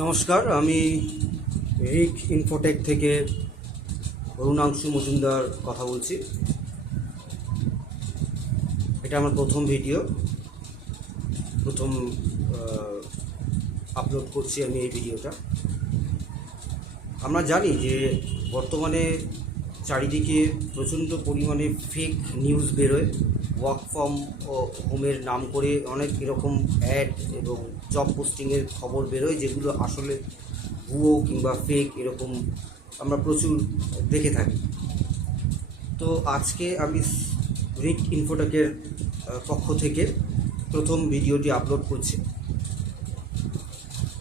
নমস্কার, আমি রিক ইনফোটেক থেকে অরুণাংশু মজুমদার কথা বলছি। এটা আমার প্রথম ভিডিও, প্রথম আপলোড করছি আমি এই ভিডিওটা। আমরা জানি যে বর্তমানে চারিদিকে প্রচণ্ড পরিমাণে ফেক নিউজ বেরোয়। ওয়ার্ক ফ্রম হোমের নাম করে অনেক এরকম অ্যাড এবং জব পোস্টিংয়ের খবর বেরোয়, যেগুলো আসলে ভুয়ো কিংবা ফেক এরকম আমরা প্রচুর দেখে থাকি। তো আজকে আমি রিক ইনফোটেকের পক্ষ থেকে প্রথম ভিডিওটি আপলোড করছি,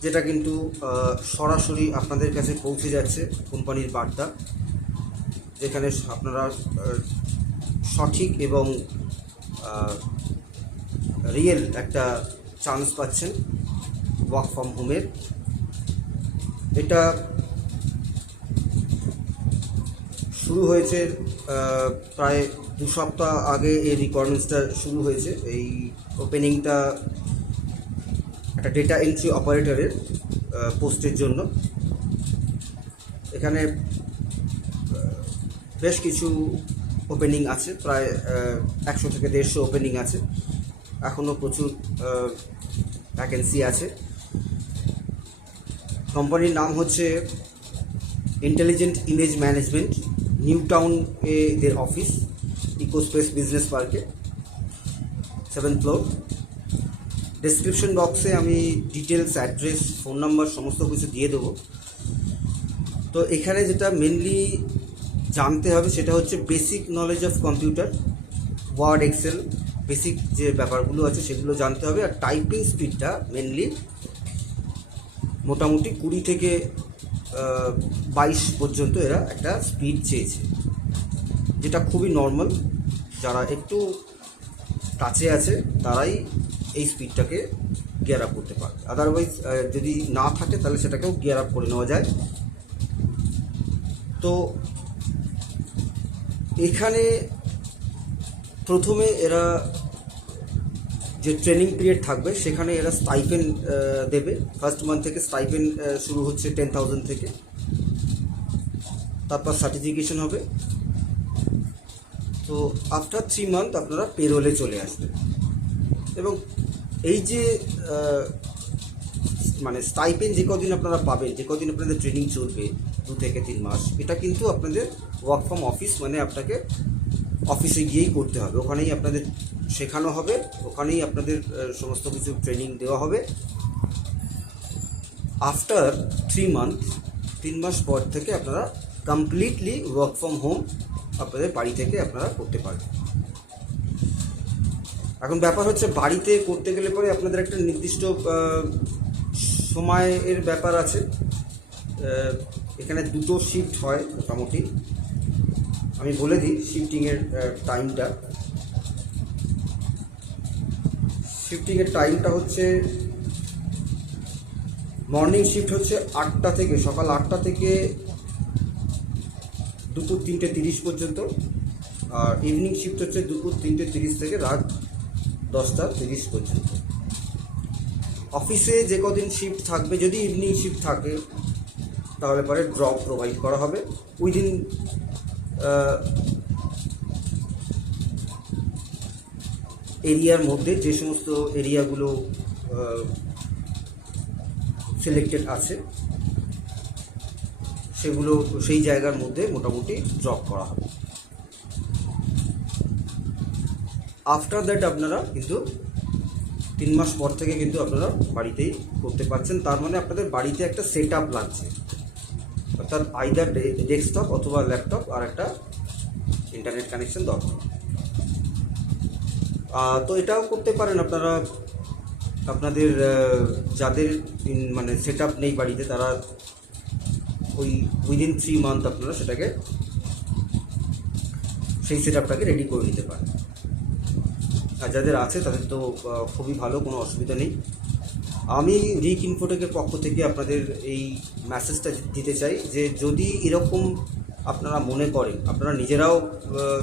যেটা কিন্তু সরাসরি আপনাদের কাছে পৌঁছে যাচ্ছে কোম্পানির বার্তা, যেখানে আপনারা সঠিক এবং রিয়েল একটা চান্স পাচ্ছেন ওয়ার্ক ফ্রম হোমের। এটা শুরু হয়েছে প্রায় 2 সপ্তাহ আগে। এই রিকোয়ারমেন্টসটা শুরু হয়েছে। এই ওপেনিংটা একটা ডেটা এন্ট্রি অপারেটরের পোস্টের জন্য। এখানে বেশ কিছু ওপেনিং আছে, প্রায় 100 থেকে 150 ওপেনিং আছে। এখনও প্রচুর ভ্যাকেন্সি আছে। কোম্পানির নাম হচ্ছে intelligent image management, new town এদের অফিস, ইকোস্পেস বিজনেস পার্কে, 7th ফ্লোর। ডেসক্রিপশন বক্সে আমি ডিটেলস, অ্যাড্রেস, ফোন নাম্বার সমস্ত কিছু দিয়ে দেবো। তো এখানে যেটা মেনলি জানতে হবে সেটা হচ্ছে basic knowledge of computer, Word, Excel, basic যে ব্যাপারগুলো আছে সেগুলো জানতে হবে। আর টাইপিং স্পিডটা মেনলি মোটামুটি 20 থেকে 22 পর্যন্ত এরা একটা স্পিড চেয়েছে, যেটা খুবই নর্মাল। যারা একটু টাচে আছে তারাই এই স্পিডটাকে গিয়ার আপ করতে পারে। আদারওয়াইজ যদি না থাকে তাহলে সেটাকেও গিয়ার আপ করে নেওয়া যায়। তো এখানে প্রথমে এরা যে ট্রেনিং পিরিয়ড থাকবে সেখানে এরা স্টাইপেন্ড দেবে। ফার্স্ট মান্থ থেকে স্টাইপেন্ড শুরু হচ্ছে 10,000 থেকে। তারপর সার্টিফিকেশন হবে। তো আফটার 3 মান্থ আপনারা পেরোলে চলে আসবেন। এবং এই যে মানে স্টাইপেন্ড যে কদিন আপনারা পাবেন, যে কদিন আপনাদের ট্রেনিং চলবে 2 থেকে 3 মাস, এটা কিন্তু আপনাদের ওয়ার্ক ফ্রম অফিস, মানে আপনাকে অফিসে গিয়েই করতে হবে। ওখানেই আপনাদের শেখানো হবে, ওখানেই আপনাদের সমস্ত কিছু ট্রেনিং দেওয়া হবে। আফটার 3 মান্থ, 3 মাস পর থেকে আপনারা কমপ্লিটলি ওয়ার্ক ফ্রম হোম আপনাদের বাড়ি থেকে আপনারা করতে পারবেন। এখন ব্যাপার হচ্ছে, বাড়িতে করতে গেলে পরে আপনাদের একটা নির্দিষ্ট সময়ের ব্যাপার আছে। এখানে 2টো শিফট হয় মোটামুটি। আমি বলে দিই শিফটিংয়ের টাইমটা। শিফটিংয়ের টাইমটা হচ্ছে, মর্নিং শিফট হচ্ছে 8টা থেকে, সকাল 8টা থেকে দুপুর 3টে 30 পর্যন্ত। আর ইভিনিং শিফট হচ্ছে দুপুর 3টে 30 থেকে রাত 10টা 30 পর্যন্ত। অফিসে যে কদিন শিফট থাকবে, যদি ইভিনিং শিফট থাকে তাহলে পরে ড্রপ প্রোভাইড করা হবে উইদিন এরিয়ার মধ্যে। যে সমস্ত এরিয়াগুলো সিলেক্টেড আছে সেগুলো, সেই জায়গার মধ্যে মোটামুটি ড্রপ করা হবে। আফটার দ্যাট আপনারা কিন্তু 3 মাস পর থেকে কিন্তু আপনারা বাড়িতেই করতে পারছেন। তার মানে আপনাদের বাড়িতে একটা সেট আপ লাগছে, অর্থাৎ আইদার ডেস্কটপ অথবা ল্যাপটপ আর একটা ইন্টারনেট কানেকশন দরকার। তো এটাও করতে পারেন আপনারা। আপনাদের যাদের মানে সেট আপ নেই বাড়িতে, তারা ওই উইদিন 3 মান্থ আপনারা সেটাকে, সেই সেট আপটাকে রেডি করে নিতে পারেন। আর যাদের আছে তাদের তো খুবই ভালো, কোনো অসুবিধা নেই। আমি রিক ইনফোটেকের পক্ষ থেকে আপনাদের এই মেসেজটা দিতে চাই যে যদি এরকম আপনারা মনে করেন, আপনারা নিজেরাও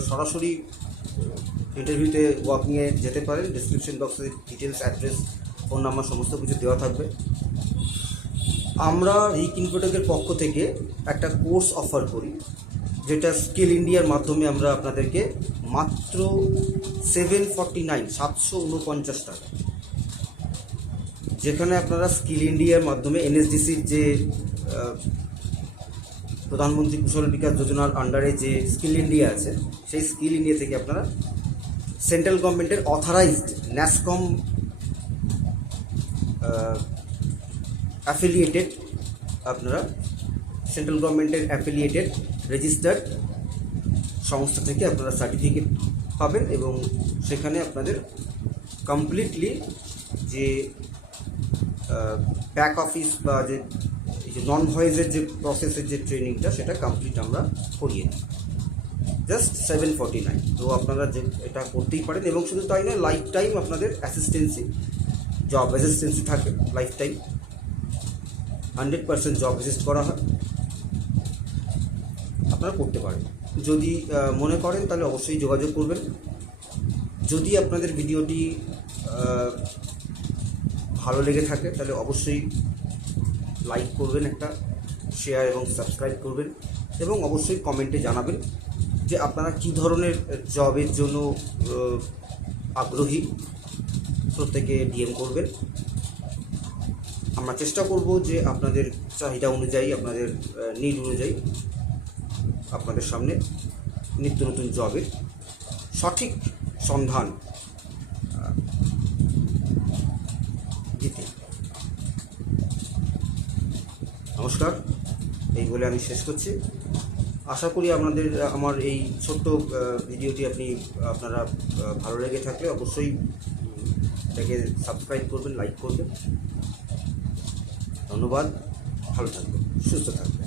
সরাসরি ইন্টারভিউতে ওয়ার্কিংয়ে যেতে পারেন। ডিসক্রিপশন বক্সে ডিটেলস, অ্যাড্রেস, ফোন নাম্বার সমস্ত কিছু দেওয়া থাকবে। আমরা রিক ইনফোটেকের পক্ষ থেকে একটা কোর্স অফার করি, যেটা স্কিল ইন্ডিয়ার মাধ্যমে আমরা আপনাদেরকে মাত্র 749 টাকা, যেখানে আপনারা স্কিল ইন্ডিয়ার মাধ্যমে এনএসডিসির যে প্রধানমন্ত্রী কুশল বিকাশ যোজনার আন্ডারে যে স্কিল ইন্ডিয়া আছে, সেই স্কিল ইন্ডিয়া থেকে আপনারা সেন্ট্রাল গভর্নমেন্টের অথরাইজড ন্যাসকম অ্যাফিলিয়েটেড, আপনারা সেন্ট্রাল গভর্নমেন্টের অ্যাফিলিয়েটেড রেজিস্টার্ড সংস্থা থেকে আপনারা সার্টিফিকেট পাবেন, এবং সেখানে আপনাদের কমপ্লিটলি যে ব্যাক অফিস বা যে এই যে নন ভয়েসের যে প্রসেসের যে ট্রেনিংটা, সেটা কমপ্লিট আমরা করিয়ে দিই জাস্ট 749। তো আপনারা যে এটা করতেই পারেন, এবং শুধু তাই নয়, লাইফ টাইম আপনাদের অ্যাসিস্ট্যান্সি, জব অ্যাসিস্ট্যান্সি থাকে লাইফ টাইম, 100% জব অ্যাসিস্ট করা হয়, আপনারা করতে পারেন। যদি মনে করেন তাহলে অবশ্যই যোগাযোগ করবেন। যদি আপনাদের ভিডিওটি ভালো লেগে থাকে তাহলে অবশ্যই লাইক করবেন, একটা শেয়ার এবং সাবস্ক্রাইব করবেন, এবং অবশ্যই কমেন্টে জানাবেন যে আপনারা কী ধরনের জবের জন্য আগ্রহী। প্রত্যেকে ডিএম করবেন। আমরা চেষ্টা করব যে আপনাদের চাহিদা অনুযায়ী, আপনাদের নিড অনুযায়ী আপনাদের সামনে নিত্য নতুন জবের সঠিক সন্ধান দিতে। নমস্কার, এই বলে আমি শেষ করছি। আশা করি আমার এই ছোট্ট ভিডিওটি আপনারা ভালো লেগে থাকলে অবশ্যই এটাকে সাবস্ক্রাইব করবেন, লাইক করবেন। ধন্যবাদ, ভালো থাকবেন, সুস্থ থাকবেন।